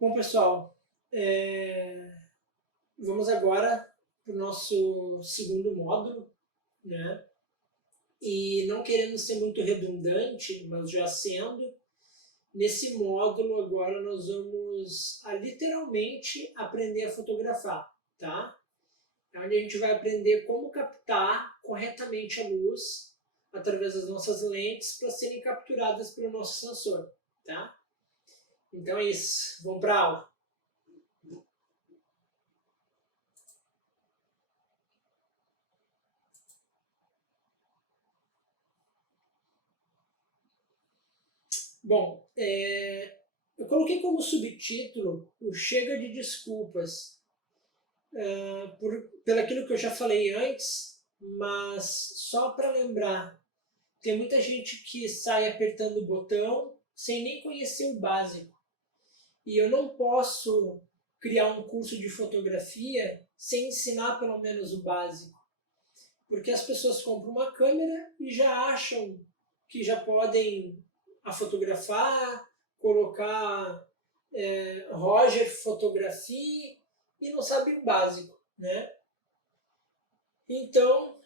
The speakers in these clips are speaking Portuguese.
Bom, pessoal, vamos agora para o nosso segundo módulo, né? E não querendo ser muito redundante, mas já sendo, nesse módulo agora nós vamos literalmente aprender a fotografar, tá? É onde a gente vai aprender como captar corretamente a luz através das nossas lentes para serem capturadas pelo nosso sensor, tá? Então é isso, vamos para a aula. Bom, eu coloquei como subtítulo o Chega de Desculpas, pelo aquilo que eu já falei antes, mas só para lembrar, tem muita gente que sai apertando o botão sem nem conhecer o básico. E eu não posso criar um curso de fotografia sem ensinar pelo menos o básico. Porque as pessoas compram uma câmera e já acham que já podem fotografar, colocar Roger fotografia e não sabe o básico, né? Então,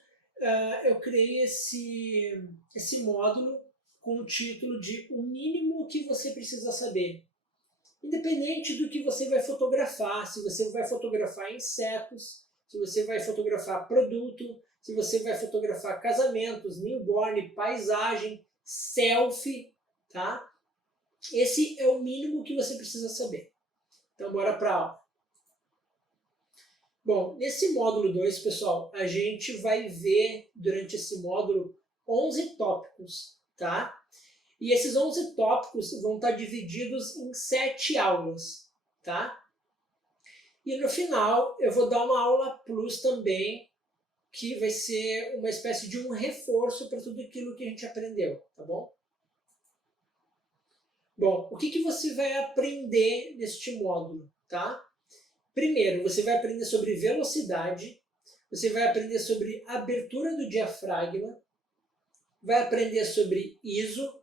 eu criei esse módulo com o título de O Mínimo que Você Precisa Saber. Independente do que você vai fotografar, se você vai fotografar insetos, se você vai fotografar produto, se você vai fotografar casamentos, newborn, paisagem, selfie, tá? Esse é o mínimo que você precisa saber. Então, bora para a aula. Bom, nesse módulo 2, pessoal, a gente vai ver durante esse módulo 11 tópicos, tá? E esses 11 tópicos vão estar divididos em 7 aulas, tá? E no final eu vou dar uma aula plus também, que vai ser uma espécie de um reforço para tudo aquilo que a gente aprendeu, tá bom? Bom, o que você vai aprender neste módulo, tá? Primeiro, você vai aprender sobre velocidade, você vai aprender sobre abertura do diafragma, vai aprender sobre ISO.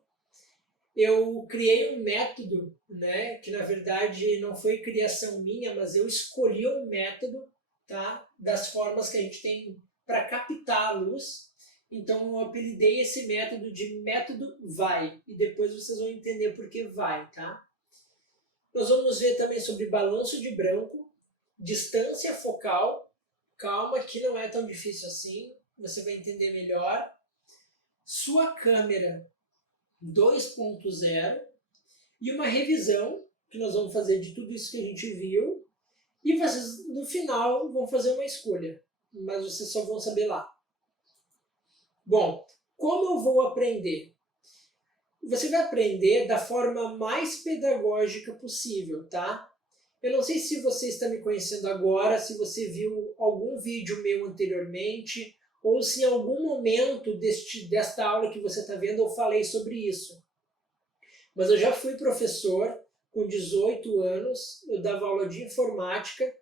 Eu criei um método, né, que na verdade não foi criação minha, mas eu escolhi um método, tá, das formas que a gente tem para captar a luz. Então eu apelidei esse método de método VAI, e depois vocês vão entender por que VAI, tá? Nós vamos ver também sobre balanço de branco, distância focal, calma que não é tão difícil assim, você vai entender melhor. Sua câmera 2.0 e uma revisão que nós vamos fazer de tudo isso que a gente viu, e vocês no final vão fazer uma escolha, mas vocês só vão saber lá. Bom, como eu vou aprender? Você vai aprender da forma mais pedagógica possível, tá? Eu não sei se você está me conhecendo agora, se você viu algum vídeo meu anteriormente, ou se em algum momento desta aula que você está vendo eu falei sobre isso. Mas eu já fui professor com 18 anos, eu dava aula de informática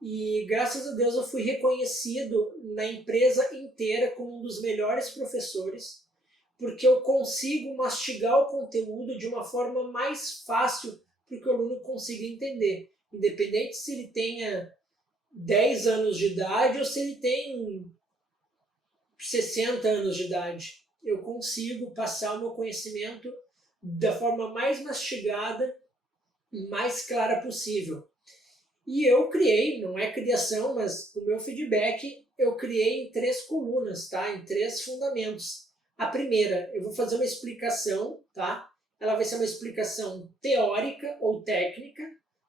e graças a Deus eu fui reconhecido na empresa inteira como um dos melhores professores, porque eu consigo mastigar o conteúdo de uma forma mais fácil para que o aluno consiga entender, independente se ele tenha 10 anos de idade ou se ele tem 60 anos de idade. Eu consigo passar o meu conhecimento da forma mais mastigada e mais clara possível. E eu criei, não é criação, mas o meu feedback, eu criei em 3 colunas, tá? Em 3 fundamentos. A primeira, eu vou fazer uma explicação, tá? Ela vai ser uma explicação teórica ou técnica,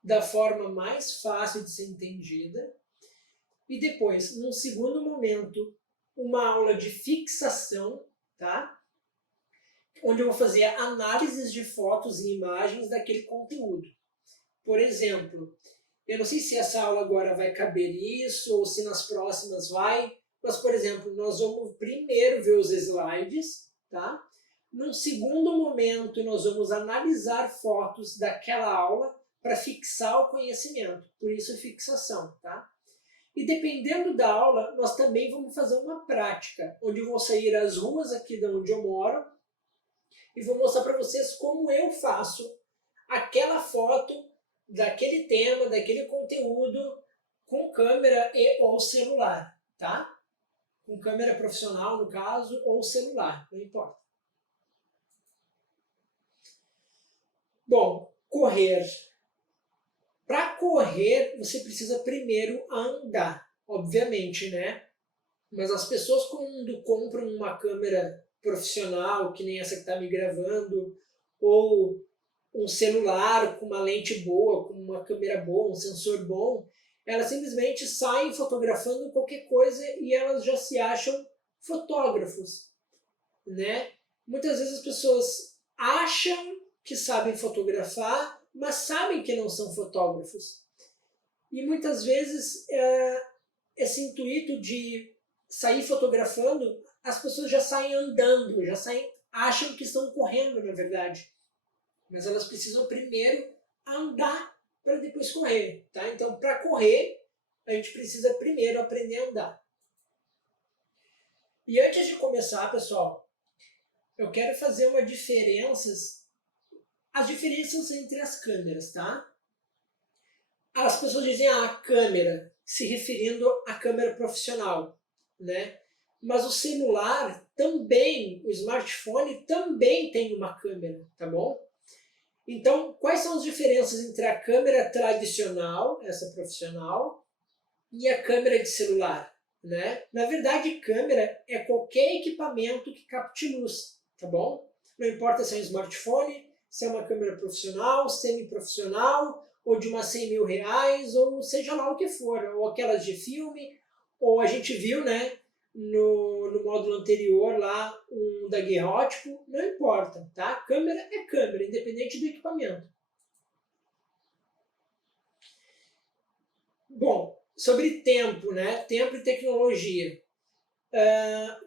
da forma mais fácil de ser entendida. E depois, num segundo momento, uma aula de fixação, tá? Onde eu vou fazer análises de fotos e imagens daquele conteúdo. Por exemplo, eu não sei se essa aula agora vai caber isso ou se nas próximas vai, mas, por exemplo, nós vamos primeiro ver os slides, tá? Num segundo momento, nós vamos analisar fotos daquela aula para fixar o conhecimento, por isso fixação, tá? E dependendo da aula, nós também vamos fazer uma prática, onde eu vou sair às ruas aqui de onde eu moro e vou mostrar para vocês como eu faço aquela foto daquele tema, daquele conteúdo com câmera e ou celular, tá? Com câmera profissional, no caso, ou celular, não importa. Bom, correr. Para correr, você precisa primeiro andar, obviamente, né? Mas as pessoas, quando compram uma câmera profissional, que nem essa que está me gravando, ou um celular com uma lente boa, com uma câmera boa, um sensor bom, elas simplesmente saem fotografando qualquer coisa e elas já se acham fotógrafos, né? Muitas vezes as pessoas acham que sabem fotografar, mas sabem que não são fotógrafos. E muitas vezes esse intuito de sair fotografando, as pessoas já saem andando, acham que estão correndo, na verdade. Mas elas precisam primeiro andar para depois correr, tá? Então, para correr, a gente precisa primeiro aprender a andar. E antes de começar, pessoal, eu quero fazer as diferenças entre as câmeras, tá? As pessoas dizem a câmera, se referindo à câmera profissional, né? Mas o celular também, o smartphone também tem uma câmera, tá bom? Então, quais são as diferenças entre a câmera tradicional, essa profissional, e a câmera de celular, né? Na verdade, câmera é qualquer equipamento que capte luz, tá bom? Não importa se é um smartphone, se é uma câmera profissional, semi-profissional, ou de umas 100 mil reais, ou seja lá o que for, ou aquelas de filme, ou a gente viu, né, no módulo anterior lá, um daguerreótipo, não importa, tá? Câmera é câmera, independente do equipamento. Bom, sobre tempo, né? Tempo e tecnologia.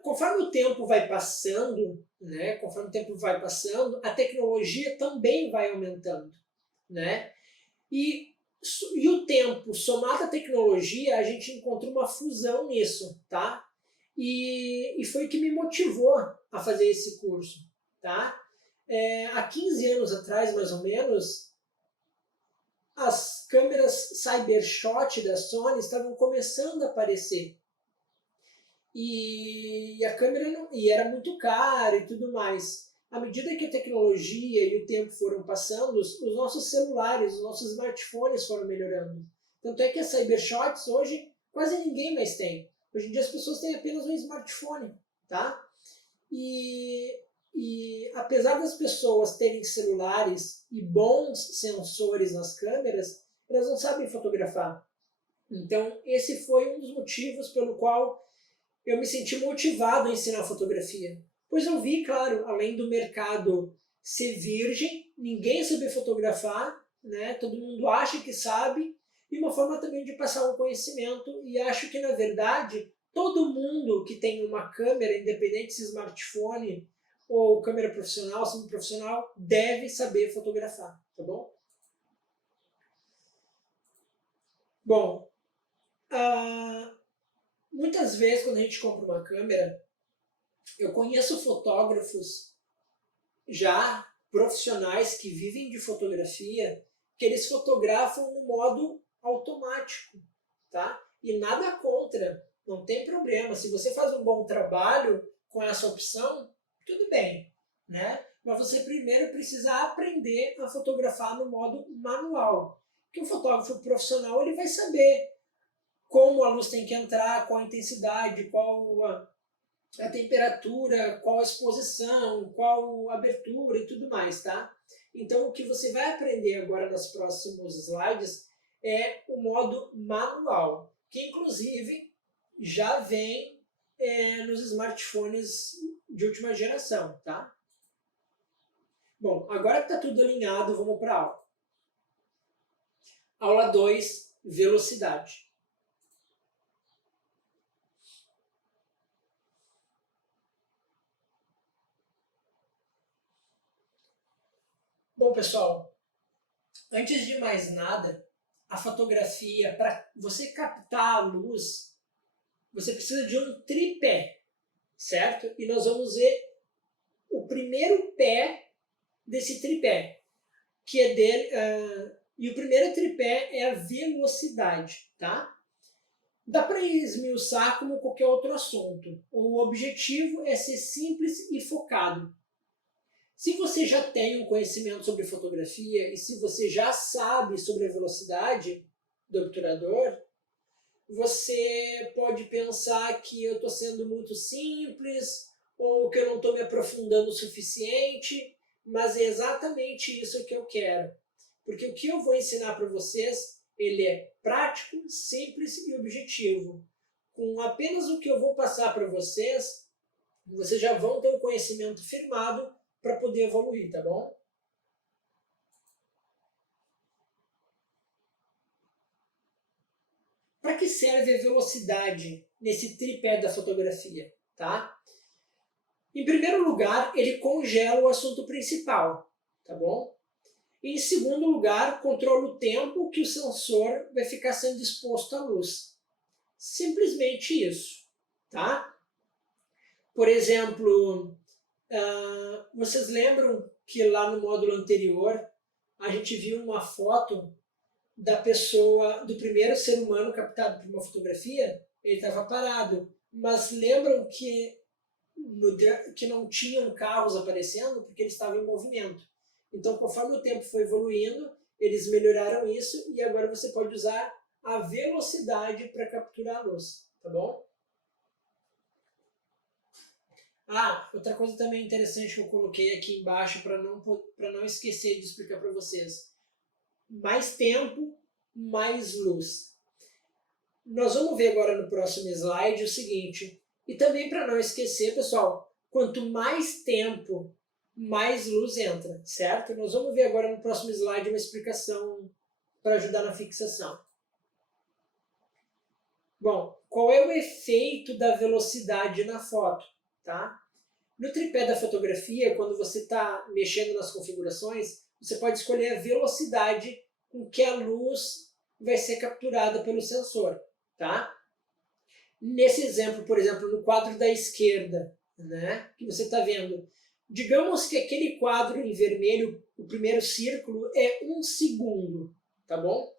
Conforme o tempo vai passando, né? Conforme o tempo vai passando, a tecnologia também vai aumentando, né? E o tempo somado à tecnologia, a gente encontrou uma fusão nisso, tá? E foi o que me motivou a fazer esse curso, tá? Há 15 anos atrás, mais ou menos, as câmeras Cybershot da Sony estavam começando a aparecer. E a câmera não, e era muito cara e tudo mais. À medida que a tecnologia e o tempo foram passando, os nossos celulares, os nossos smartphones foram melhorando. Tanto é que as Cybershots hoje quase ninguém mais tem. Hoje em dia as pessoas têm apenas um smartphone, tá? E apesar das pessoas terem celulares e bons sensores nas câmeras, elas não sabem fotografar. Então, esse foi um dos motivos pelo qual eu me senti motivado a ensinar fotografia. Pois eu vi, claro, além do mercado ser virgem, ninguém sabe fotografar, né? Todo mundo acha que sabe, e uma forma também de passar um conhecimento, e acho que, na verdade, todo mundo que tem uma câmera, independente se smartphone ou câmera profissional, semi-profissional, deve saber fotografar, tá bom? Bom, muitas vezes quando a gente compra uma câmera, eu conheço fotógrafos já profissionais que vivem de fotografia, que eles fotografam no modo automático, tá? E nada contra, não tem problema. Se você faz um bom trabalho com essa opção, tudo bem, né? Mas você primeiro precisa aprender a fotografar no modo manual. Porque o fotógrafo profissional ele vai saber como a luz tem que entrar, qual a intensidade, qual a temperatura, qual a exposição, qual a abertura e tudo mais, tá? Então, o que você vai aprender agora nos próximos slides é o modo manual, que inclusive já vem nos smartphones de última geração, tá? Bom, agora que está tudo alinhado, vamos para a aula. Aula 2, velocidade. Bom, pessoal, antes de mais nada, a fotografia, para você captar a luz, você precisa de um tripé, certo? E nós vamos ver o primeiro pé desse tripé, que é E o primeiro tripé é a velocidade, tá? Dá para esmiuçar como qualquer outro assunto. O objetivo é ser simples e focado. Se você já tem um conhecimento sobre fotografia e se você já sabe sobre a velocidade do obturador, você pode pensar que eu estou sendo muito simples ou que eu não estou me aprofundando o suficiente, mas é exatamente isso que eu quero. Porque o que eu vou ensinar para vocês, ele é prático, simples e objetivo. Com apenas o que eu vou passar para vocês, vocês já vão ter um conhecimento firmado para poder evoluir, tá bom? Para que serve a velocidade nesse tripé da fotografia, tá? Em primeiro lugar, ele congela o assunto principal, tá bom? E em segundo lugar, controla o tempo que o sensor vai ficar sendo exposto à luz. Simplesmente isso, tá? Por exemplo, vocês lembram que lá no módulo anterior a gente viu uma foto da pessoa, do primeiro ser humano captado por uma fotografia? Ele estava parado, mas lembram que não tinham carros aparecendo porque ele estava em movimento. Então, conforme o tempo foi evoluindo, eles melhoraram isso e agora você pode usar a velocidade para capturar a luz, tá bom? Outra coisa também interessante que eu coloquei aqui embaixo para não esquecer de explicar para vocês. Mais tempo, mais luz. Nós vamos ver agora no próximo slide o seguinte, e também para não esquecer, pessoal, quanto mais tempo, mais luz entra, certo? Nós vamos ver agora no próximo slide uma explicação para ajudar na fixação. Bom, qual é o efeito da velocidade na foto? Tá? No tripé da fotografia, quando você está mexendo nas configurações, você pode escolher a velocidade com que a luz vai ser capturada pelo sensor. Tá? Nesse exemplo, por exemplo, no quadro da esquerda, né, que você está vendo, digamos que aquele quadro em vermelho, o primeiro círculo, é 1 segundo, tá bom?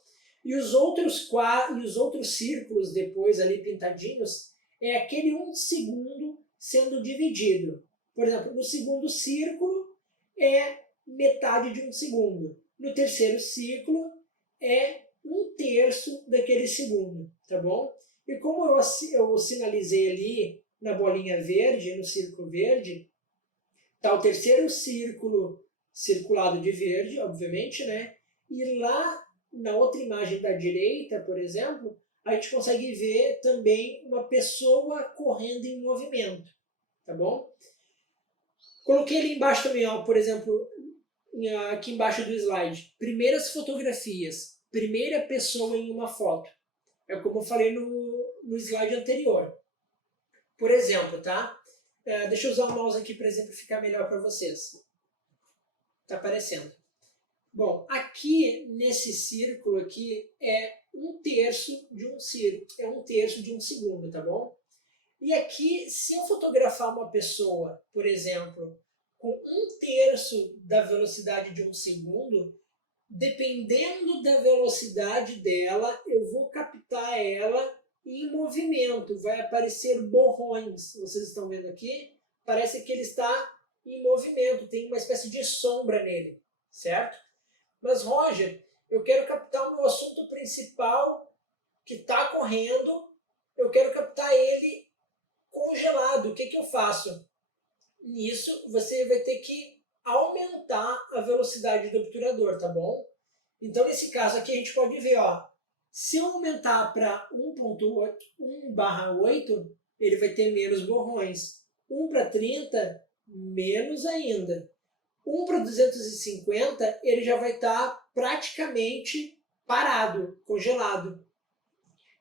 E os outros círculos depois ali pintadinhos, é aquele 1 segundo sendo dividido. Por exemplo, no segundo círculo é metade de 1 segundo. No terceiro círculo é 1/3 daquele segundo, tá bom? E como eu sinalizei ali na bolinha verde, no círculo verde, está o terceiro círculo circulado de verde, obviamente, né? E lá na outra imagem da direita, por exemplo, a gente consegue ver também uma pessoa correndo em movimento, tá bom? Coloquei ali embaixo também, ó, por exemplo, aqui embaixo do slide, primeiras fotografias, primeira pessoa em uma foto. É como eu falei no slide anterior. Por exemplo, tá? Deixa eu usar o mouse aqui para exemplificar melhor para vocês. Está aparecendo. Bom, aqui nesse círculo aqui é 1/3 de um círculo, é 1/3 de um segundo, tá bom? E aqui, se eu fotografar uma pessoa, por exemplo, com 1/3 da velocidade de um segundo, dependendo da velocidade dela, eu vou captar ela em movimento. Vai aparecer borrões. Vocês estão vendo aqui? Parece que ele está em movimento. Tem uma espécie de sombra nele, certo? Mas, Roger, eu quero captar o meu assunto principal que está correndo. Eu quero captar ele congelado. O que eu faço? Nisso, você vai ter que aumentar a velocidade do obturador, tá bom? Então, nesse caso aqui, a gente pode ver, ó, se eu aumentar para 1/8, ele vai ter menos borrões. 1/30, menos ainda. 1/250, ele já vai estar praticamente parado, congelado.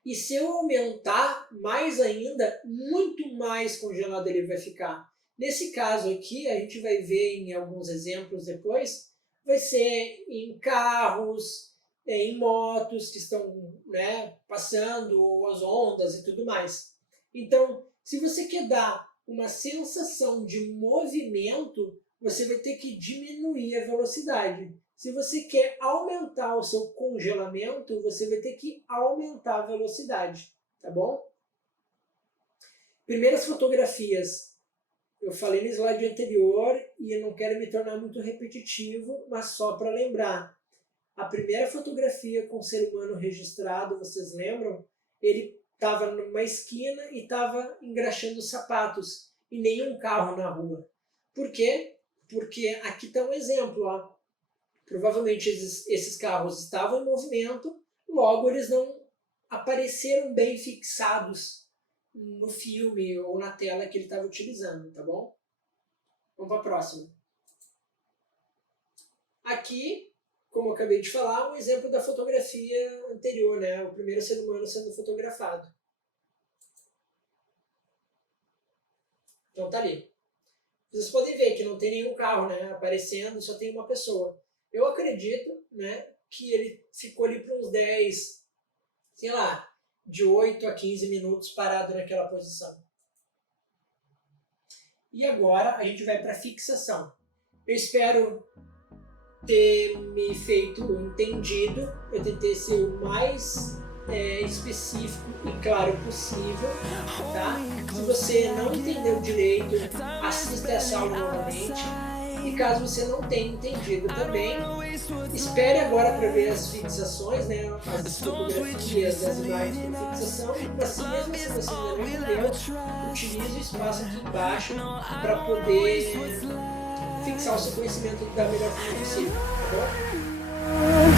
E se eu aumentar mais ainda, muito mais congelado ele vai ficar. Nesse caso aqui, a gente vai ver em alguns exemplos depois, vai ser em carros, em motos que estão, né, passando, ou as ondas e tudo mais. Então, se você quer dar uma sensação de movimento, você vai ter que diminuir a velocidade. Se você quer aumentar o seu congelamento, você vai ter que aumentar a velocidade, tá bom? Primeiras fotografias, eu falei no slide anterior e eu não quero me tornar muito repetitivo, mas só para lembrar. A primeira fotografia com o ser humano registrado, vocês lembram? Ele estava numa esquina e estava engraxando os sapatos e nenhum carro na rua. Por quê? Porque aqui está um exemplo, ó. Provavelmente esses carros estavam em movimento, logo eles não apareceram bem fixados no filme ou na tela que ele estava utilizando, tá bom? Vamos para a próxima. Aqui, como eu acabei de falar, um exemplo da fotografia anterior, né? O primeiro ser humano sendo fotografado. Então tá ali. Vocês podem ver que não tem nenhum carro, né, aparecendo, só tem uma pessoa. Eu acredito, né, que ele ficou ali por uns 10, sei lá, de 8 a 15 minutos parado naquela posição. E agora a gente vai para a fixação. Eu espero ter me feito entendido. Eu tentei ser o mais específico e claro possível, tá? Se você não entendeu direito, assista essa aula novamente. E caso você não tenha entendido também, espere agora para ver as fixações, né, as fotografias das imagens por fixação, e assim mesmo se você ainda não entendeu, utilize o espaço aqui embaixo para poder fixar o seu conhecimento da melhor forma possível, tá bom?